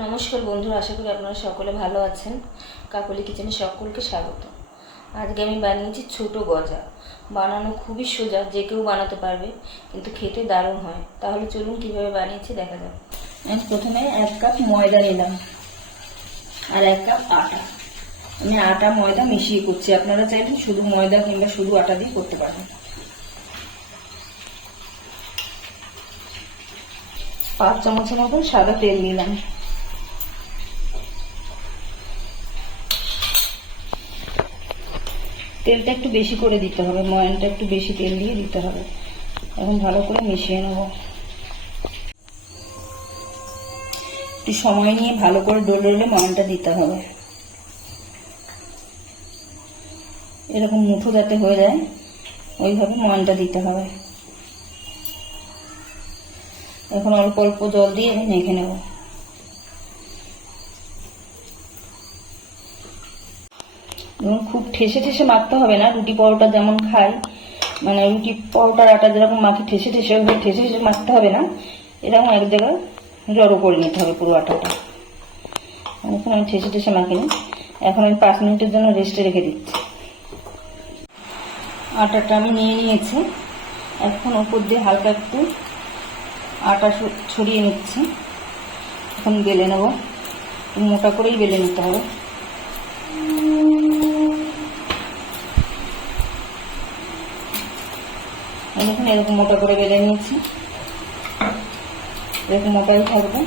নমস্কার বন্ধুরা, আশা করি আপনারা সকলে ভালো আছেন। কাকলি কিচেনে সকলকে স্বাগত। আজকে আমি বানিয়েছি ছোট গজা। বানানো খুবই সোজা, যে কেউ বানাতে পারবে, কিন্তু খেতে দারুণ হয়। তাহলে চলুন কিভাবে বানিয়েছি দেখা যাক। আমি প্রথমে 1 কাপ ময়দা নিলাম আর 1 কাপ আটা। আমি আটা ময়দা মিশিয়ে করছি, আপনারা চাইলে শুধু ময়দা কিংবা শুধু আটা দিয়ে করতে পারবেন। 5 চামচের মতো সাদা তেল নিলাম। তেলটা একটু বেশি করে দিতে হবে, ময়ানটা একটু বেশি তেল দিয়ে দিতে হবে। এখন ভালো করে মিশিয়ে নেব। একটু সময় নিয়ে ভালো করে ডলে ময়ানটা দিতে হবে। এরকম মুঠো যাতে হয়ে যায় ওইভাবে ময়ানটা দিতে হবে। এখন অল্প অল্প জল দিয়ে আমি মেখে নেব। খুব ঠেসে ঠেসে মাখতে হবে না, রুটি পরোটা যেমন খাই, মানে রুটি পরোটার আটা যেরকম মাখি ঠেসে ঠেসে, ঠেসে ঠেসে মাখতে হবে না, এরকম এক জায়গায় জড়ো করে নিতে হবে পুরো আটাটা। এখন আমি ঠেসে ঠেসে মাখিনি। এখন আমি 5 মিনিটের জন্য রেস্টে রেখে দিচ্ছি। আটাটা আমি নিয়ে নিয়েছি। এখন উপর দিয়ে হালকা একটু আটা ছড়িয়ে নিচ্ছি। এখন বেলে নেব, মোটা করেই বেলে নিতে হবে। দেখুন এরকম মোটা করে বেলে নিয়েছি, এরকম মোটাই থাকবে।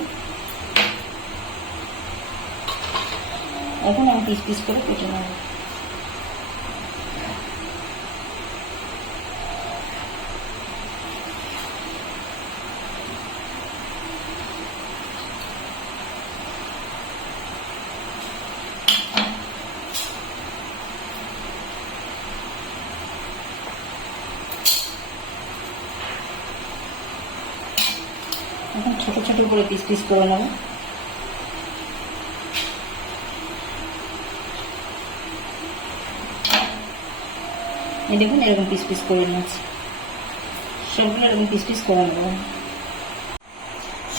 এখন আমি পিস পিস করে কেটে নেব। এখন ছোট ছোট করে পিস পিস করে নেব। এই দেখুন এরকম পিস পিস করে নিয়েছি। সবগুলো এরকম পিস পিস করে নেব।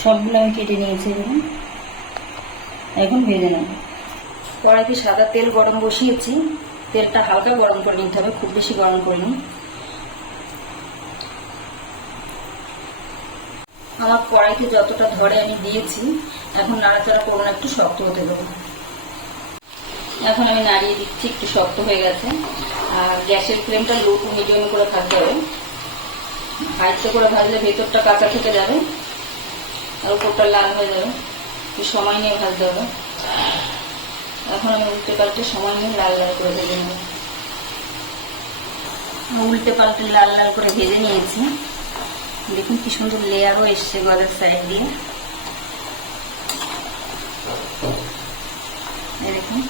সবগুলো আমি কেটে নিয়েছি। দেখুন এখন ভেজে নেব। কড়াইতে সাদা তেল গরম বসিয়েছি। তেলটা হালকা গরম করে নিতে হবে, খুব বেশি গরম করে নিই। আমার কড়াইতে যতটা ধরে আমি দিয়েছি। এখন নাড়াচাড়া করবো না, একটু শক্ত হতে দেবো। এখন আমি নাড়িয়ে দিচ্ছি, একটু শক্ত হয়ে গেছে। আর গ্যাসের ফ্লেমটা লো টু মিডিয়াম করে থাকতে হবে। হাইতে করে ভাজলে ভেতরটা কাঁচা থেকে যাবে আর উপরটা লাল হয়ে যাবে। একটু সময় নিয়ে ভাজতে হবে। এখন আমি উল্টে পাল্টে সময় নিয়ে লাল লাল করে ভেজে নেব। উল্টে পাল্টে লাল লাল করে ভেজে নিয়েছি। দেখুন কি সুন্দর লেয়ারও এসছে গজার সাইড দিয়ে। দেখুন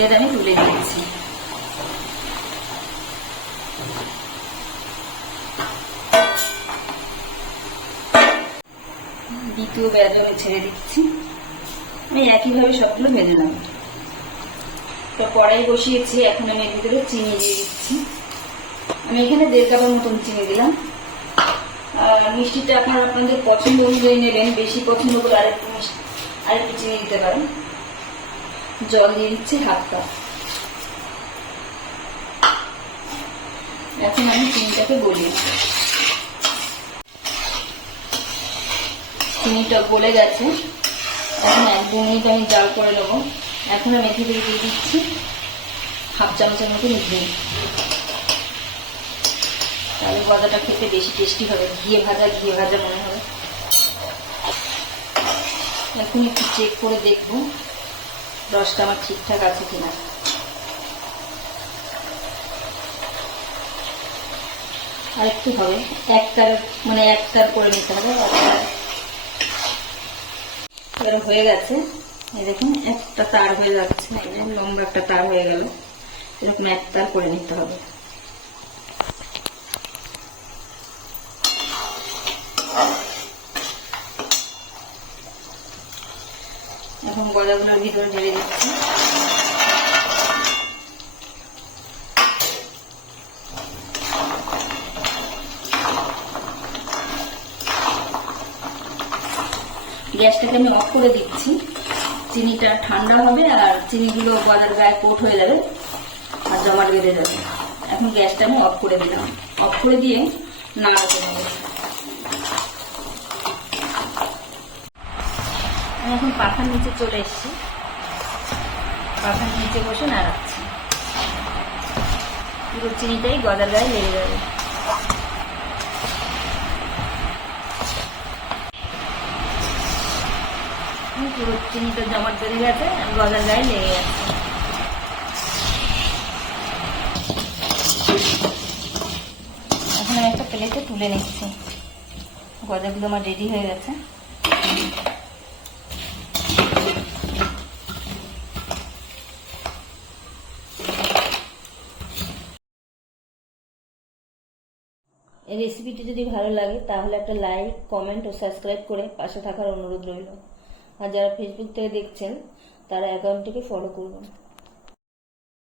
এর আমি তুলে দিয়েছি। দ্বিতীয় ব্যাচ আমি ছেড়ে দিচ্ছি। আমি একইভাবে সবগুলো ভেজে নেব। তো কড়াই বসিয়েছি, এখন আমি এর ভিতরে চিনি দিয়ে দিচ্ছি। আমি এখানে 1.5 কাপের মতন চিনি দিলাম। আর মিষ্টিটা আপনারা আপনাদের পছন্দ অনুযায়ী নেবেন, বেশি পছন্দ করে আরেকটু চিনি দিতে পারেন। জল দিয়ে দিচ্ছি 1/2 কাপ। এখন আমি চিনিটাকে গলিয়ে নেব। চিনিটা গলে গেছে। এখন 1-2 মিনিট আমি জাল করে নেব। এখন আমি এর ভিতরে দিয়ে দিচ্ছি 1/2 চামচের মতো ঘি। তাহলে গজাটা খেতে বেশি টেস্টি হবে, ঘিয়ে ভাজা মনে হবে। এখন একটু চেক করে দেখবো রসটা আমার ঠিকঠাক আছে কিনা। আর একটু হবে, একটার করে নিতে হবে। এবার হয়ে গেছে। এই দেখুন একটা তার হয়ে যাচ্ছে, লম্বা একটা তার হয়ে গেল। এরকম এক তার করে নিতে হবে। এখন গজাগুলোর ভিতরে ঢেলে দিচ্ছি। গ্যাসটাকে আমি অফ করে দিচ্ছি। চিনিটা ঠান্ডা হবে আর চিনিগুলো গলার গায়ে কোট হয়ে যাবে আর জমাট বেঁধে যাবে। এখন গ্যাসটা আমি অফ করে দিলাম। অফ করে দিয়ে নাড়াতে হবে। আমি এখন পাখার নিচে চলে এসেছি। পাখার নিচে বসে নাড়াচ্ছি। পুরো চিনিটাই গলার গায়ে লেগে যাবে। পুরো চিনিটা জমাট বেঁধে গেছে, গলার গায়ে লেগে যাচ্ছে। এখন আমি একটা প্লেটে তুলে নিচ্ছি। গজাগুলো আমার রেডি হয়ে গেছে। এই রেসিপিটি যদি ভালো লাগে তাহলে একটা লাইক, কমেন্ট ও সাবস্ক্রাইব করে পাশে থাকার অনুরোধ রইল। আর যারা ফেসবুক থেকে দেখছেন তারা অ্যাকাউন্টটিকে ফলো করবেন।